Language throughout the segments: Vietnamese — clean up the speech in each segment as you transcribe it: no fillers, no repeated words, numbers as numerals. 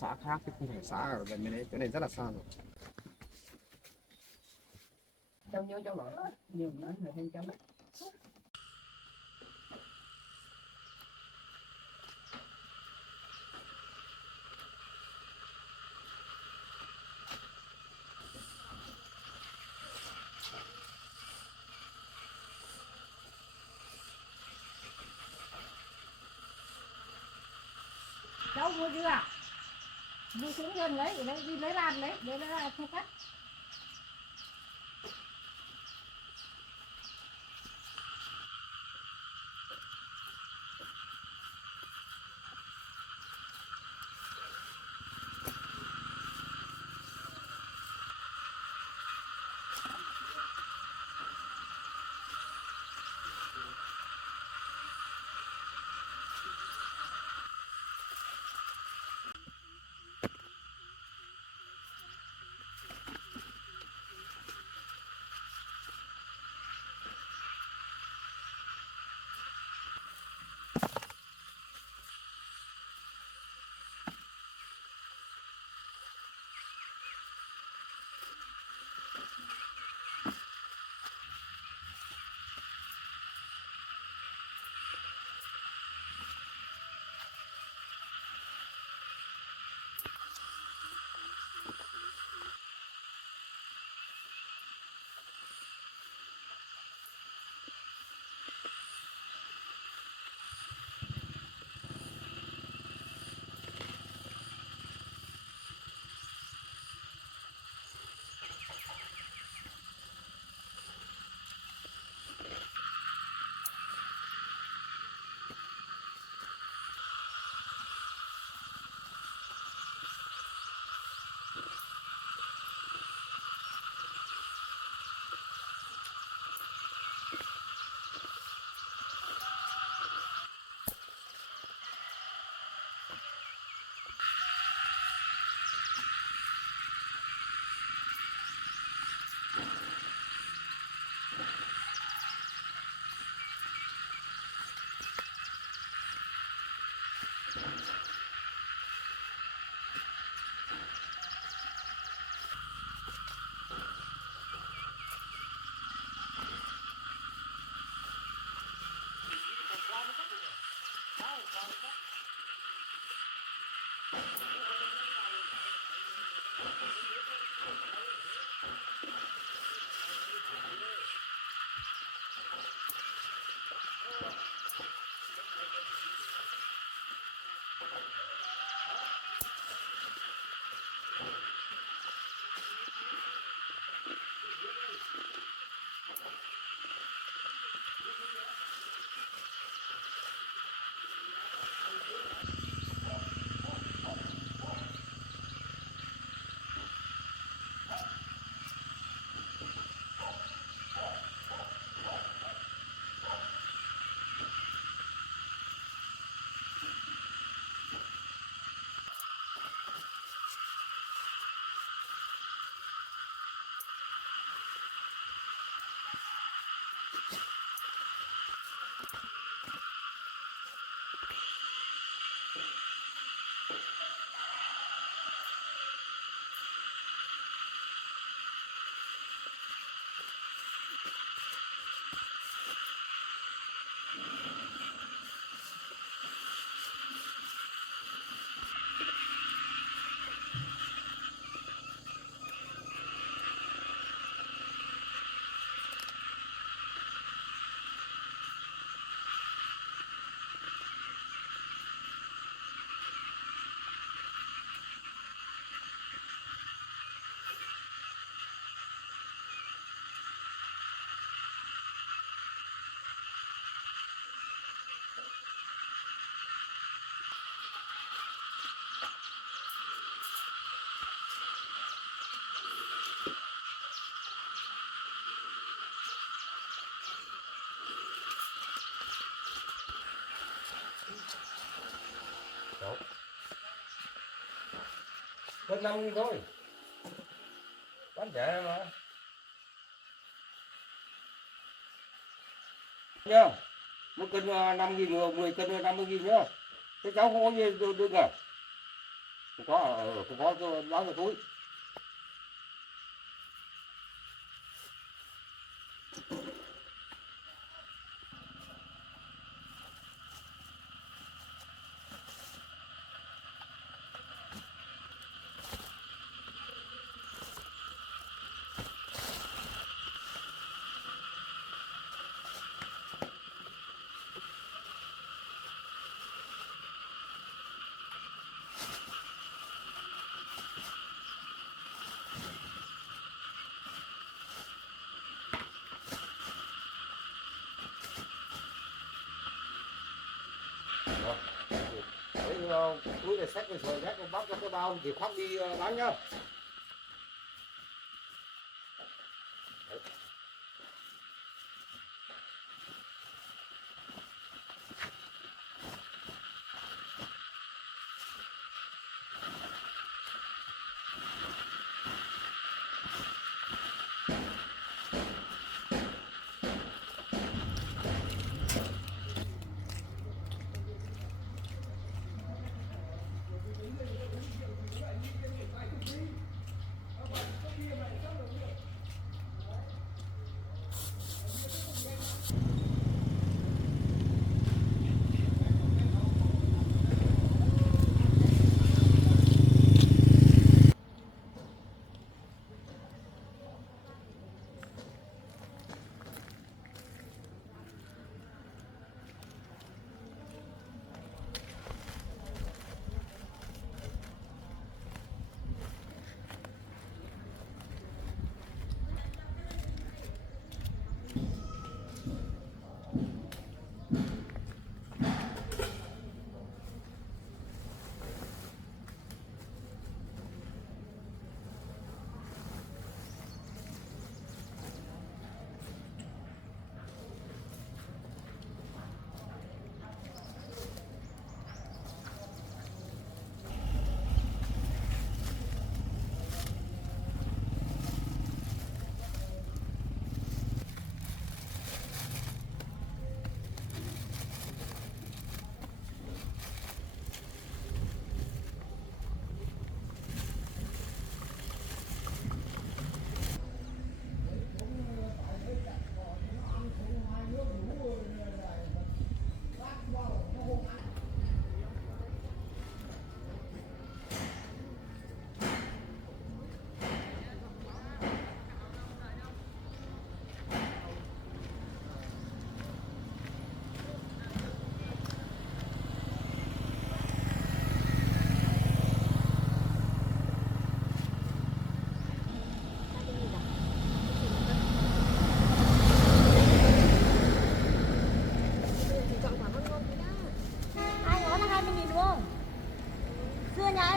xã khác chứ không phải xã ở gần bên này rất là xa rồi. cháu nhớ cháu nói nhiều nữa là thêm cháu. Đâu mua chưa à? Mua xuống gần lấy, ở đây đi lấy làm lấy, để lấy làm cho cắt. Hơn 5.000 thôi, bán rẻ mà nhá. Một cân 5.000, 10 cân 50.000 nhá. Thế cháu không có gì được à? Không có báo cho tôi. Túi này xách rồi xách bóc cho cái bao thì khoác đi bán nhá.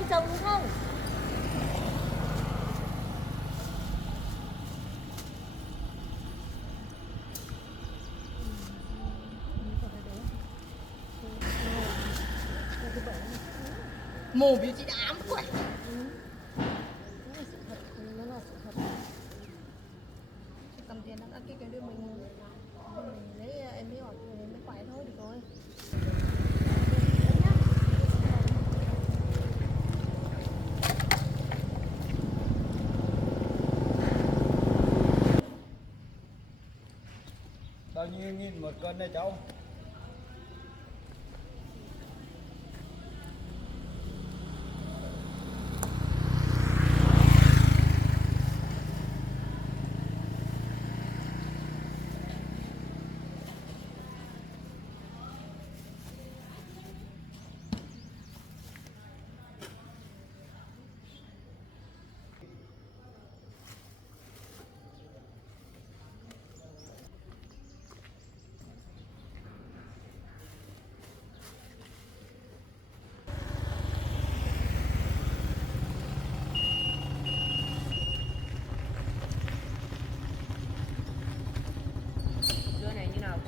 chồng đúng không? Mồm bị chị ám quá. Cầm tiền nó cái đưa mình lấy em mới hỏi mới quậy thôi được rồi. Bao nhiêu nghìn một cân đây cháu?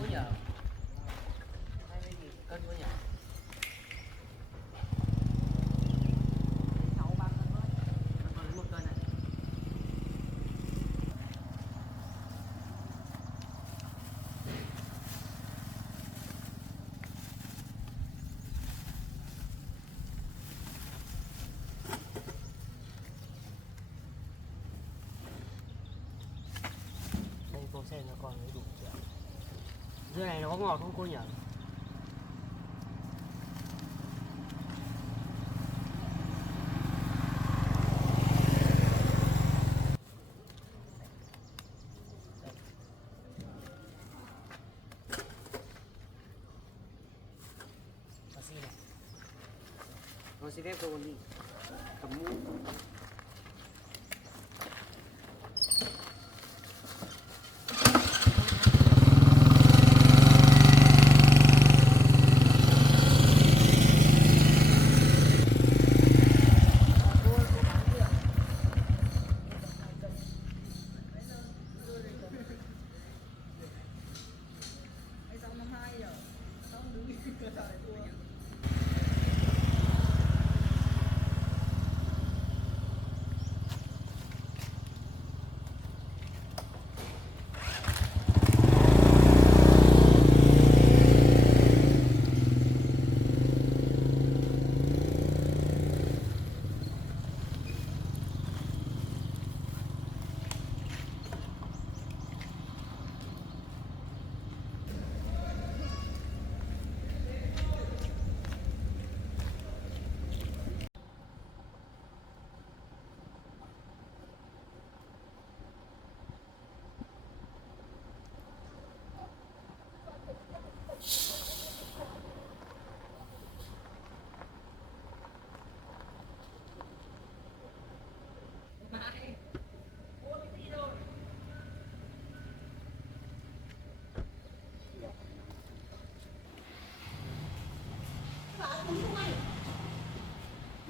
Cô nhờ hay cái gì cân cô nhờ 6-3 cân thôi, nó còn lấy 1 cân này. Dưa này nó có ngọt không cô nhỉ? Và xi này. Nó sẽ ghép cho con đi. Cầm mũ.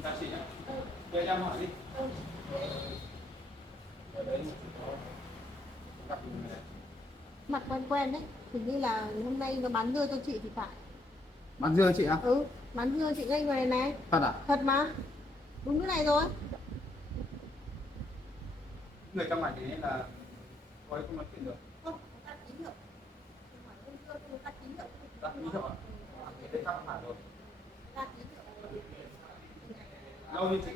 Dạ chị nhá. Đây em hỏi đi. Ở đấy gặp người này. Mặt quen quen đấy, hình như là hôm nay nó bán dưa cho chị thì phải. Bán dưa chị à? Ừ, bán dưa chị ngay người này này. Thật à? Thật mà. Đúng cái này rồi. Người trong ảnh ấy là có không nói chuyện được. Không, tắt tín hiệu. Không phải hôm dưa không tắt tín hiệu. Tắt tín hiệu à? Thế đây chắc phải rồi. Tắt tín hiệu. Lâu như chị?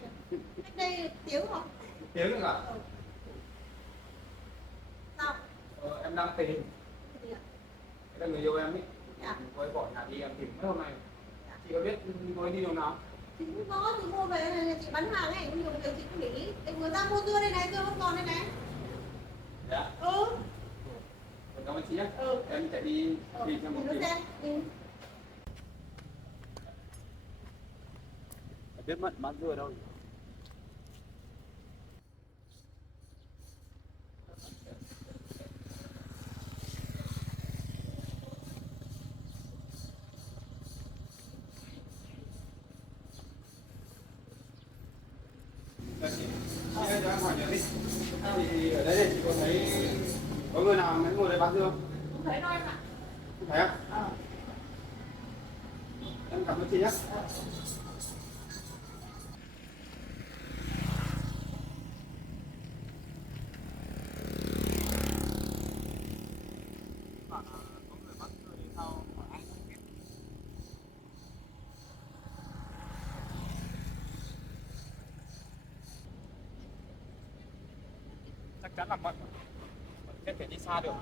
Cách đây tiếng không? Tiếng nữa à? Sao? Em đang tìm. Cái gì ạ? Cái là người yêu em ấy. Dạ. Cô ấy bỏ nhà đi em tìm hết hôm nay. Chị có biết cô ấy đi đâu nào? Chị cũng có, chị mua về này, chị bán hàng ấy, nhiều việc chị cũng nghỉ. Chị vừa ra mua dưa đây này, dưa vẫn còn đây này. Dạ. Ừ. Cảm ơn chị nhé. Ừ. Em chạy đi tìm cho một Nó tí. xem. Ừ. Biết mất bán dưa đâu. Chị ơi, cho em hỏi nhớ đi. Thì ở đây này chị có thấy có người nào mới ngồi đây bán dưa không? Không thấy đâu em ạ. Không thấy à? Em cảm ơn chị nhé. Chắc chắn là bận. Không thể đi xa được.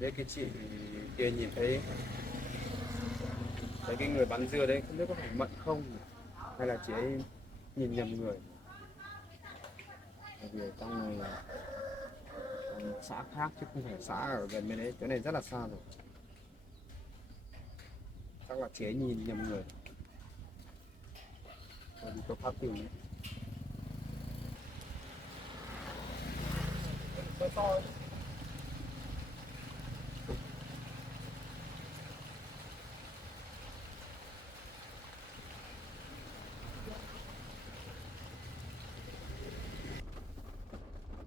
biết cái chị kia nhìn thấy cái người bán dưa đấy không biết có phải Mận không hay là chị ấy nhìn nhầm người. Bởi vì trong này là xã khác chứ không phải xã ở gần bên đấy, chỗ này rất là xa rồi. Chắc là chị ấy nhìn nhầm người. Rồi đi có pháp tìm đấy.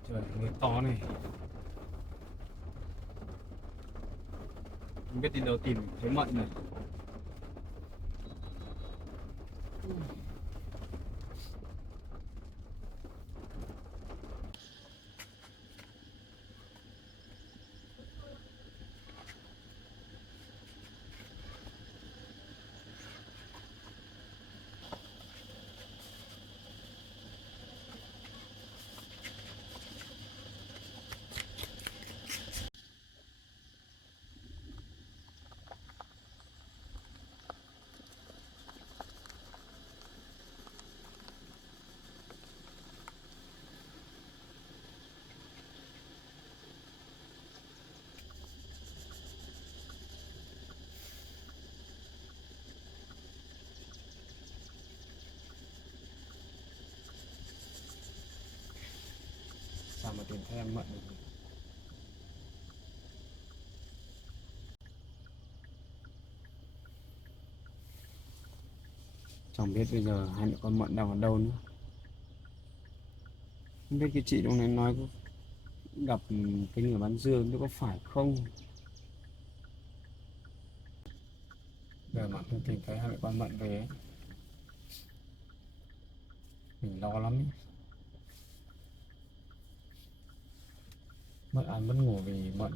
Trời mưa to này. Không biết đi đâu tìm thấy Mận này. Sao mà tìm thấy em Mận được. Chẳng biết bây giờ hai mẹ con Mận đang ở đâu nữa. Không biết cái chị lúc này nói có gặp cái người bán dưa nó có phải không. Giờ mà không tìm thấy hai mẹ con Mận về ấy, mình lo lắm ấy. Mất ăn mất ngủ vì Mận.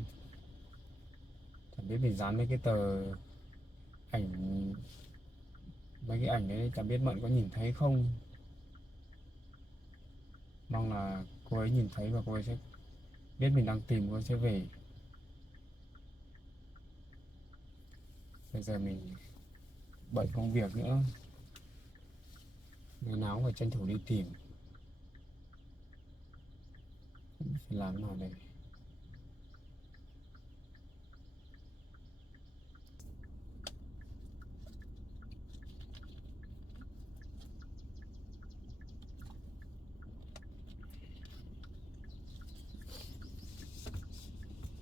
Chẳng biết mình dán mấy cái tờ ảnh, mấy cái ảnh đấy chẳng biết Mận có nhìn thấy không. Mong là cô ấy nhìn thấy và cô ấy sẽ biết mình đang tìm, cô ấy sẽ về. Bây giờ mình bận công việc nữa, ngày nào cũng phải tranh thủ đi tìm. Không biết phải làm nào đây.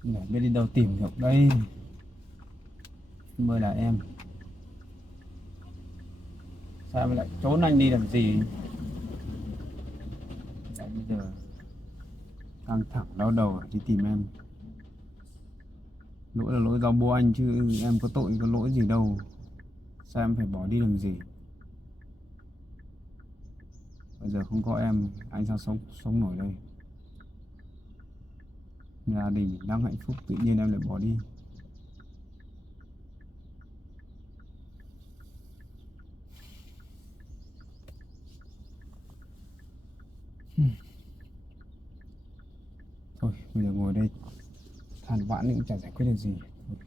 Không biết đi đâu tìm được đây. Mới là em. Sao em lại trốn anh đi làm gì? Đấy, bây giờ căng thẳng đau đầu đi tìm em. Lỗi là lỗi do bố anh chứ em có tội có lỗi gì đâu. Sao em phải bỏ đi làm gì? Bây giờ không có em, anh sao sống nổi đây? Gia đình đang hạnh phúc tự nhiên em lại bỏ đi. Thôi bây giờ ngồi đây than vãn cũng chả giải quyết được gì. Thôi,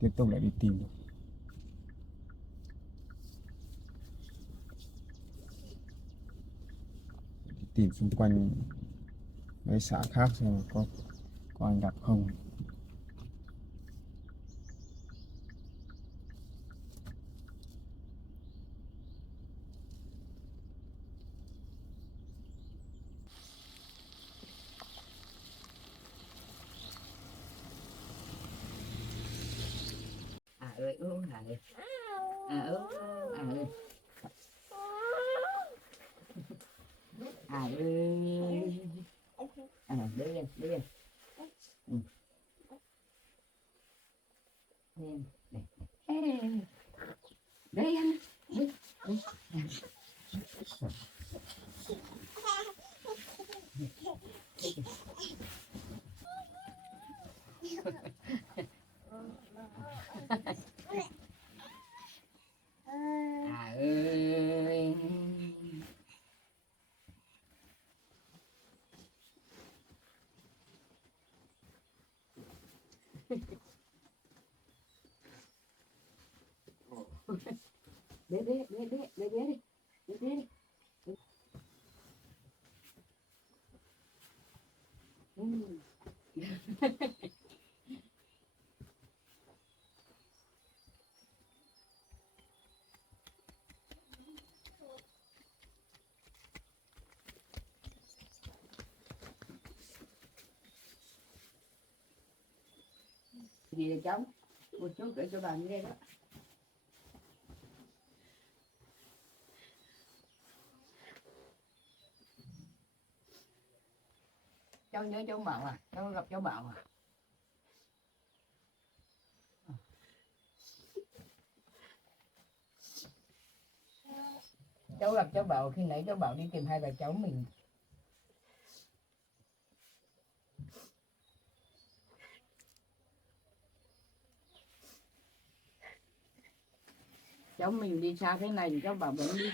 tiếp tục lại đi tìm. Đi tìm xung quanh mấy xã khác xem có anh gặp không. Ơi uống ơi. Uống ơi. Ơi. Đi đi. Đây anh. Ơi. đi. Gì vậy cháu? Một chút để cho bà nghe đó. Cháu nhớ cháu Bảo à? Cháu gặp cháu Bảo à? Cháu gặp cháu Bảo khi nãy cháu Bảo đi tìm hai bà cháu mình. Cháu mình đi xa thế này cháu Bảo vẫn đi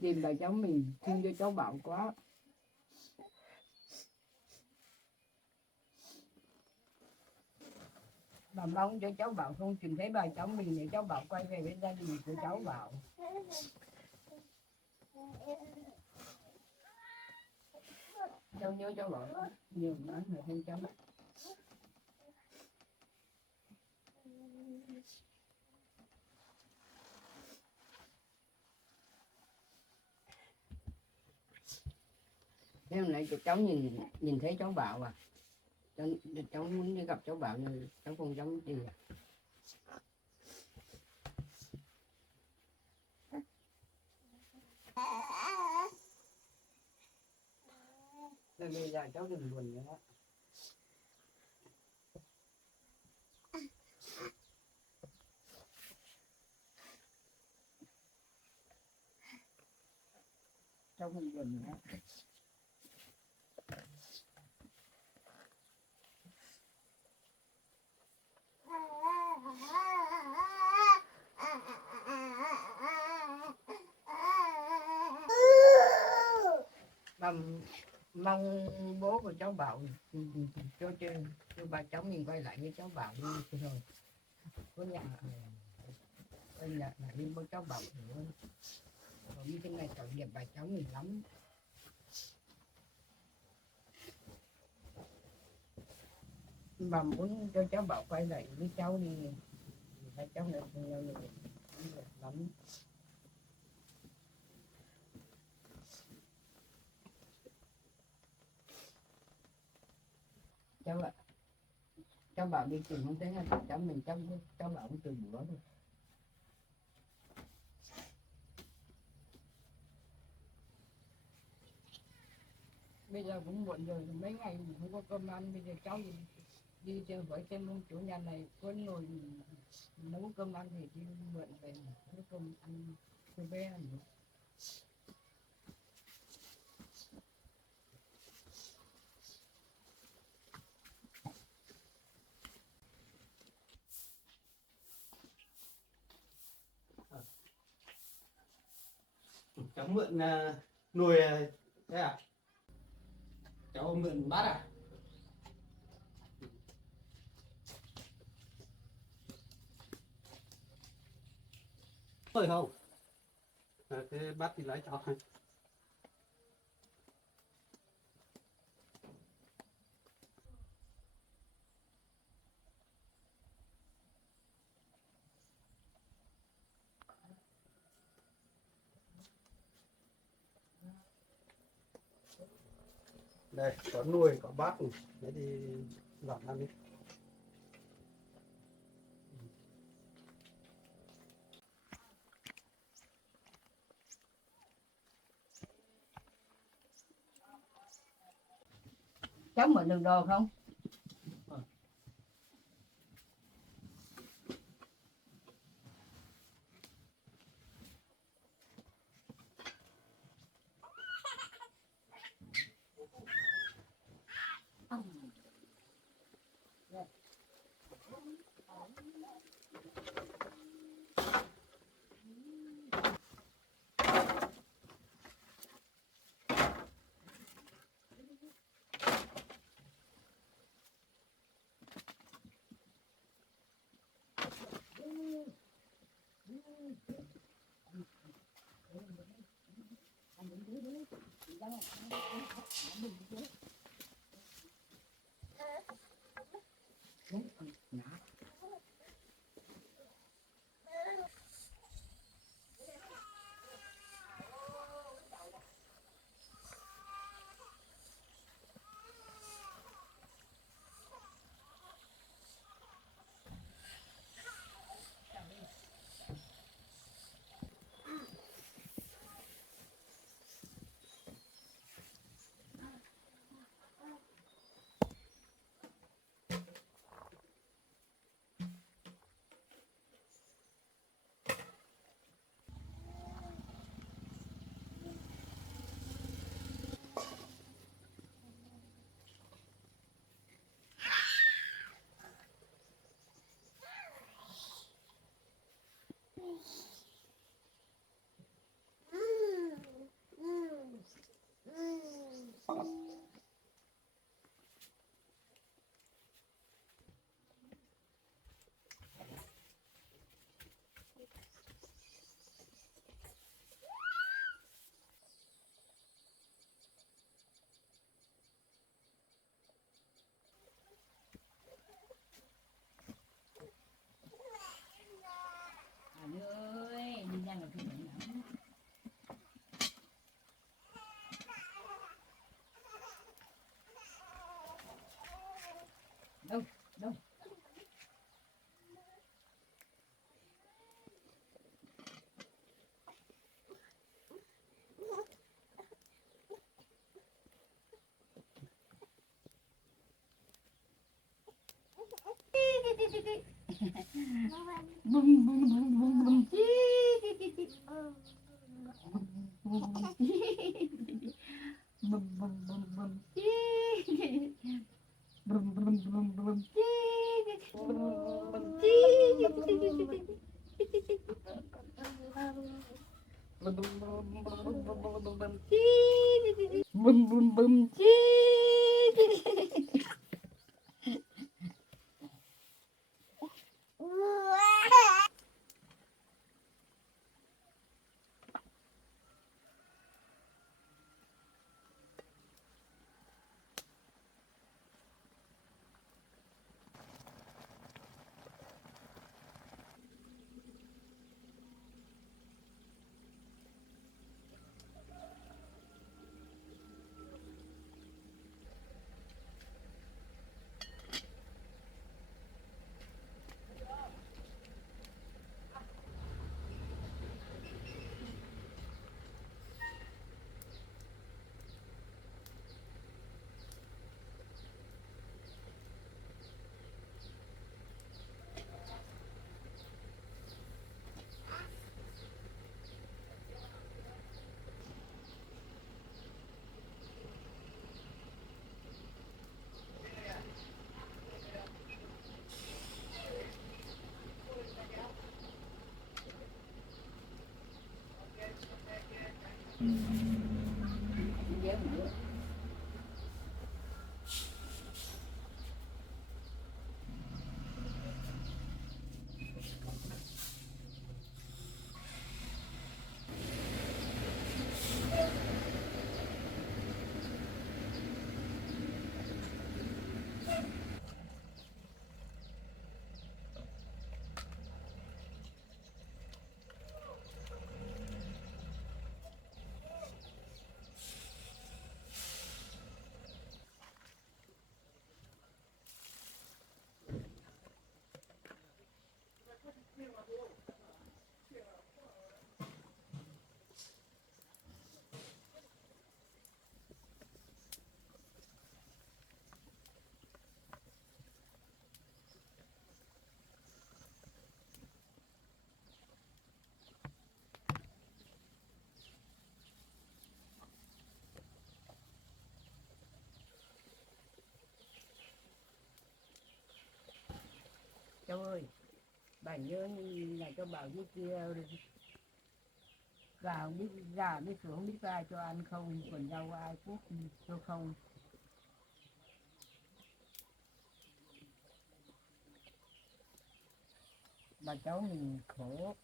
tìm bà cháu mình, thương cho cháu Bảo quá. Bà mong cho cháu Bảo không tìm thấy bà cháu mình để cháu Bảo quay về với gia đình của cháu Bảo. Cháu nhớ cháu Bảo nhiều nói người thêm cháu. Thế hôm nay cháu nhìn thấy cháu Bảo à? Cháu muốn đi gặp cháu Bảo nhưng cháu không dám đi à? Bây giờ cháu đừng buồn nữa. Cháu không buồn nữa. Mong bố của cháu Bảo cho bà cháu mình quay lại với cháu Bảo đi rồi có nhà lại đi với cháu Bảo nữa. Còn như thế này tội nghiệp bà cháu mình lắm. Bà muốn cho cháu Bảo quay lại với cháu đi, hai cháu này cùng nhau lắm. Cháu ạ, cháu Bảo đi tìm không thấy hai cháu mình, cháu Bảo cũng từ bữa rồi. Bây giờ cũng muộn rồi, mấy ngày không có cơm ăn, bây giờ cháu đi chơi với trên chủ nhà này có nồi nấu cơm ăn thì đi mượn về nấu cơm ăn cho bé nữa. Cháu mượn nồi thế à? Cháu mượn bát à? Hơi không? Thế bát thì lấy cháu. Đây, có nồi, có bát này. Đấy thì làm ăn đi. Cháu mượn được đồ không? anh ơi đi nhanh là cái gì đâu đâu bum bum bum bum bum bum bum bum bum bum bum bum bum bum bum bum cháu ơi bà nhớ là cho bảo với kia gà biết xuống biết ra cho ăn không còn rau ai cuốc cho không bà cháu mình khổ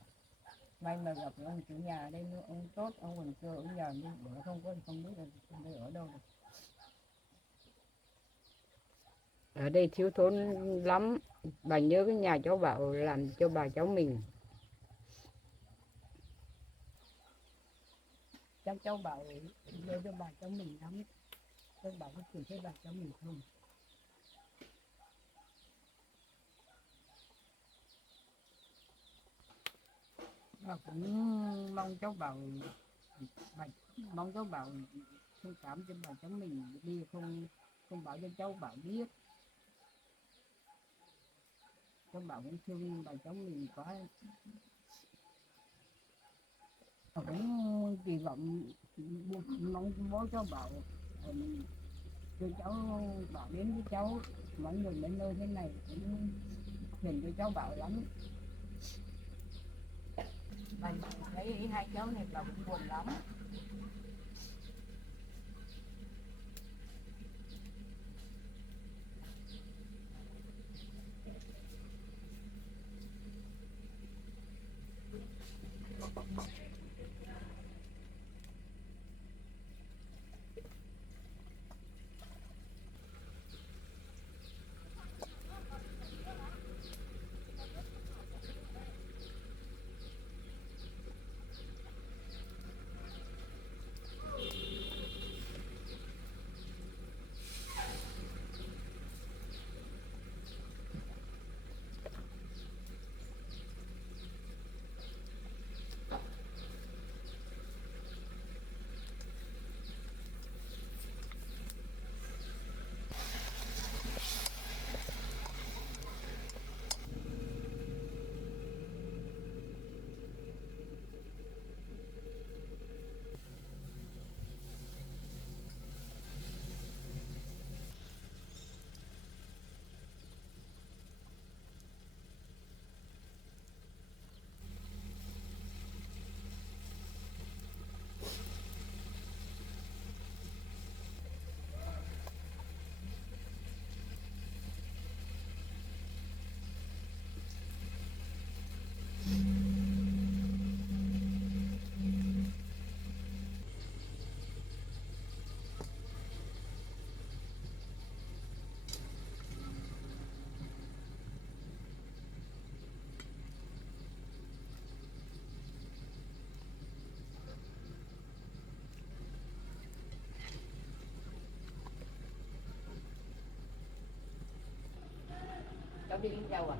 may mà gặp ông chủ nhà đây nữa, ông tốt, ông còn chưa ông nhờ đi, bữa không có không biết là đây ở đâu được. Ở đây thiếu thốn lắm. Bà nhớ cái nhà cháu Bảo làm cho bà cháu mình. Chắc cháu bảo đưa cho bà cháu mình lắm, cháu bảo có tiền cho bà cháu mình không. Mà cũng mong cháu bảo bà, mong cháu bảo thông cảm cho bà cháu mình đi, không không bảo cho cháu bảo biết. Cháu bảo cũng thương bà cháu mình quá. Mà cũng kỳ vọng mong bố cháu bảo cho cháu bảo đến với cháu mọi người đến nơi thế này cũng phiền cho cháu bảo lắm. Bà thấy hai cháu này bà cũng buồn lắm. Cháu đi đâu à?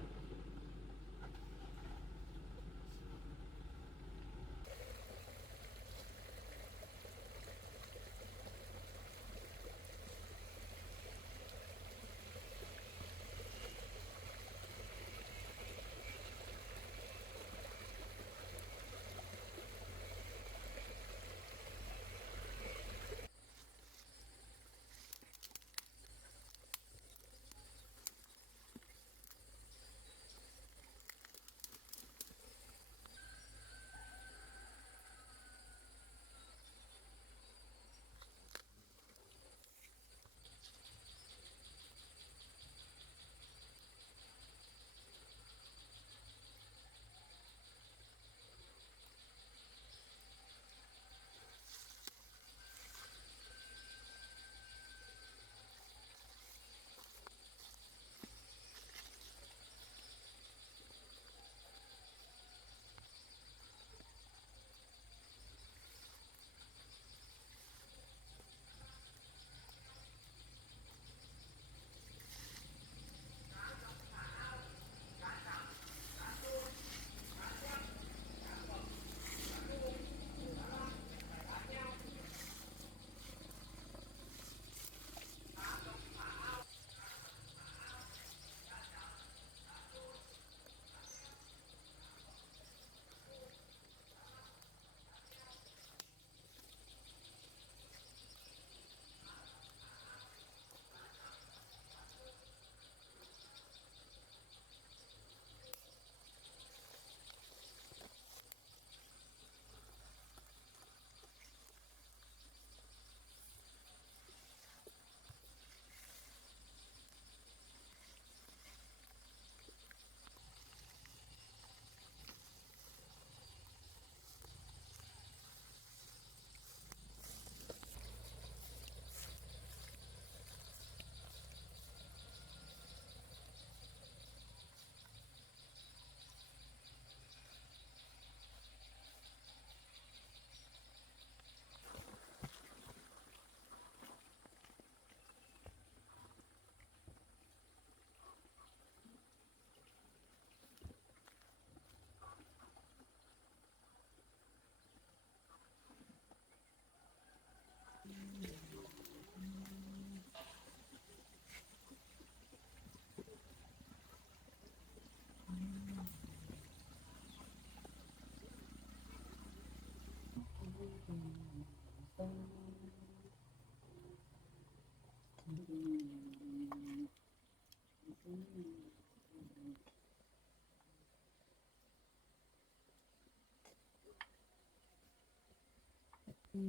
Cháu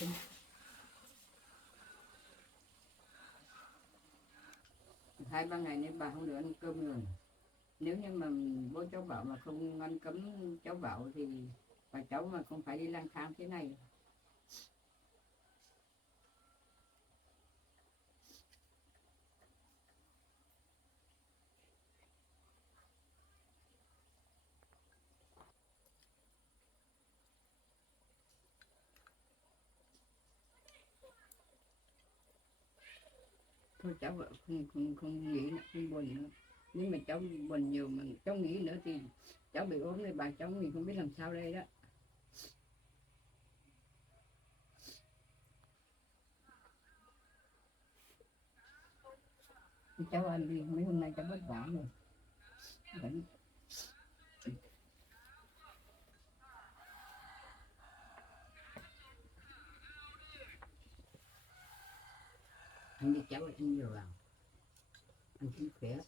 cũng hai ba ngày nên bà không được ăn cơm rồi. Nếu như mà bố cháu bảo mà không ngăn cấm cháu bảo thì bà cháu mà không phải đi lang thang thế này. Thôi cháu vợ không nghĩ nữa, không buồn nữa. Nếu mà cháu buồn nhiều mà cháu nghĩ nữa thì cháu bị ốm thì bà cháu mình không biết làm sao đây đó. Cháu ăn đi, mấy hôm nay cháu vất vả rồi. Vẫn ăn đi cháu ăn nhiều vào, ăn cũng khỏe.